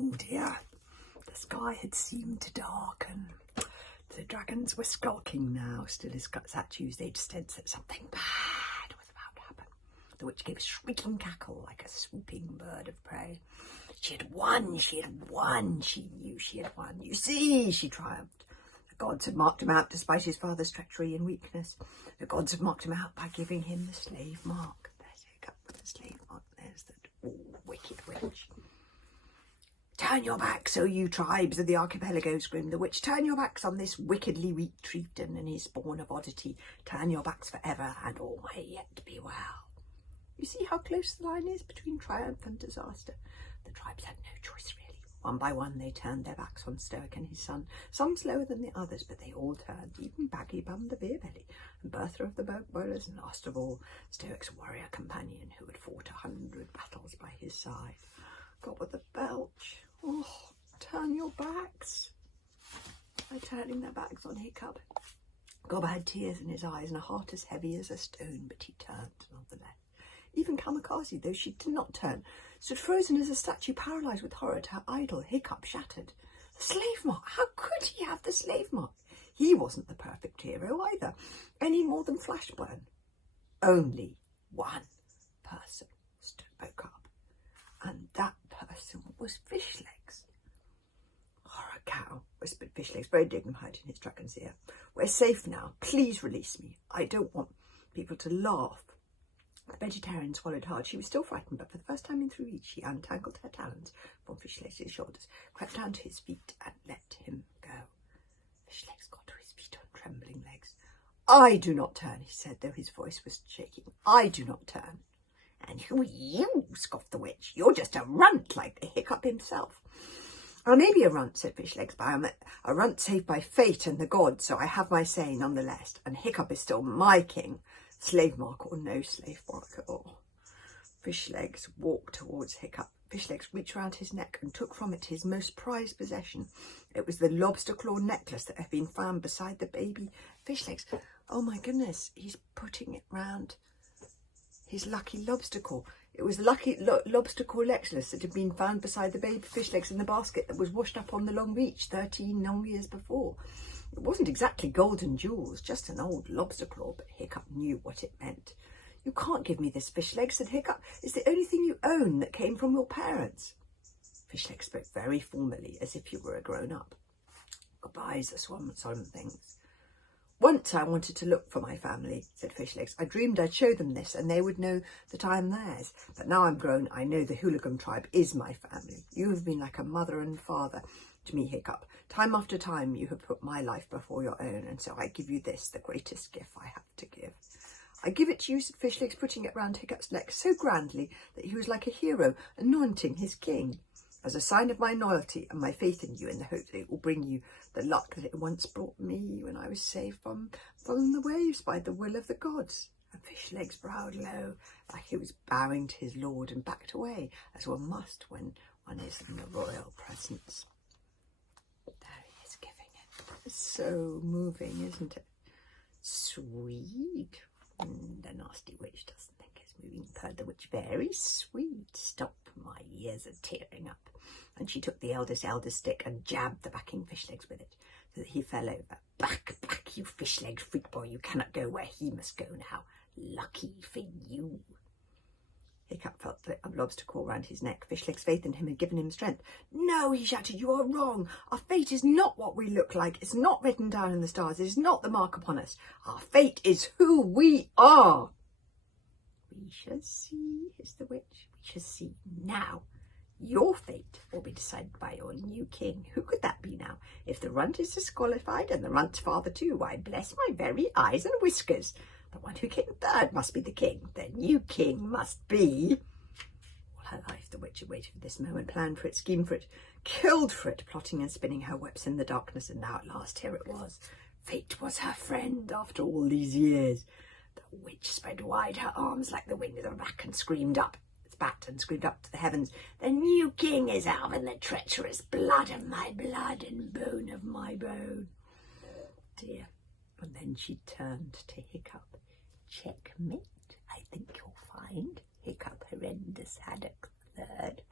Oh dear, the sky had seemed to darken. The dragons were skulking now, still as statues. They'd sensed that something bad was about to happen. The witch gave a shrieking cackle like a swooping bird of prey. She had won, she had won, she knew she had won. You see, she triumphed. The gods had marked him out despite his father's treachery and weakness. The gods had marked him out by giving him the slave mark. There's Hiccup with the slave mark. There's the wicked witch. Turn your backs, O you tribes of the archipelago, screamed the witch. Turn your backs on this wickedly weak chieftain and his spawn of oddity. Turn your backs forever, and all may yet be well. You see how close the line is between triumph and disaster. The tribes had no choice, really. One by one, they turned their backs on Stoic and his son, some slower than the others, but they all turned, even Baggy Bum the Beer Belly, and Bertha of the Boat Boilers, and last of all, Stoic's warrior companion, who had fought 100 battles by his side. God, with the belch. Oh, turn your backs. They're turning their backs on Hiccup. Gobba had tears in his eyes and a heart as heavy as a stone, but he turned nonetheless. Even Kamikaze, though she did not turn, stood frozen as a statue, paralysed with horror at her idol. Hiccup shattered. The slave mark! How could he have the slave mark? He wasn't the perfect hero either, any more than Flashburn. Only one person spoke up, and that person was Fishlegs. Horror cow, whispered Fishlegs, very dignified in his dragon's ear. We're safe now. Please release me. I don't want people to laugh. The vegetarian swallowed hard. She was still frightened, but for the first time in 3 weeks, she untangled her talons from Fishlegs' shoulders, crept down to his feet, and let him go. Fishlegs got to his feet on trembling legs. I do not turn, he said, though his voice was shaking. I do not turn. And who are you? Scoffed the witch. You're just a runt like the Hiccup himself. I may be a runt, said Fishlegs, but I'm a runt saved by fate and the gods, so I have my say nonetheless, and Hiccup is still my king. Slave mark or no slave mark at all. Fishlegs walked towards Hiccup. Fishlegs reached round his neck and took from it his most prized possession. It was the lobster claw necklace that had been found beside the baby. Fishlegs, oh my goodness, he's putting it round his lucky lobster claw. It was the lucky lobster claw necklace that had been found beside the baby Fishlegs in the basket that was washed up on the Long Reach 13 long years before. It wasn't exactly golden jewels, just an old lobster claw, but Hiccup knew what it meant. You can't give me this, Fishlegs, said Hiccup. It's the only thing you own that came from your parents. Fishlegs spoke very formally, as if you were a grown-up. Goodbyes are solemn things. Once I wanted to look for my family, said Fishlegs. I dreamed I'd show them this, and they would know that I am theirs. But now I'm grown, I know the Hooligan tribe is my family. You have been like a mother and father to me, Hiccup. Time after time you have put my life before your own, and so I give you this, the greatest gift I have to give. I give it to you, said Fishlegs, putting it round Hiccup's neck so grandly that he was like a hero anointing his king. As a sign of my loyalty and my faith in you, in the hope that it will bring you the luck that it once brought me when I was saved from the waves by the will of the gods. And Fishlegs bowed low, like he was bowing to his lord, and backed away, as one must when one is in the royal presence. There he is giving it. It's so moving, isn't it? Sweet. The nasty witch doesn't think it's moving, purred the witch. Very sweet. Stop, my ears are tearing up. And she took the eldest stick and jabbed the backing Fishlegs with it, so that he fell over. Back, you Fishlegs, freak boy, you cannot go where he must go now. Lucky for you. Hiccup felt the lobster claw round his neck. Fishlegs' faith in him had given him strength. No, he shouted, you are wrong. Our fate is not what we look like. It's not written down in the stars. It is not the mark upon us. Our fate is who we are. We shall see, hissed the witch. We shall see now. Your fate will be decided by your new king. Who could that be now? If the runt is disqualified, and the runt's father too, why, bless my very eyes and whiskers. The one who came third must be the king. The new king must be... All her life the witch had waited for this moment, planned for it, schemed for it, killed for it, plotting and spinning her webs in the darkness, and now at last here it was. Fate was her friend after all these years. The witch spread wide her arms like the wings of a bat and screamed up. Spat and screamed up to the heavens. The new king is out in the treacherous blood of my blood and bone of my bone. Dear. And then she turned to Hiccup. Checkmate, I think you'll find. Hiccup horrendous haddock third.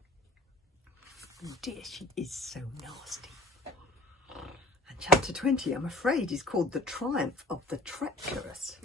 Oh dear, she is so nasty. And chapter 20, I'm afraid, is called The Triumph of the Treacherous.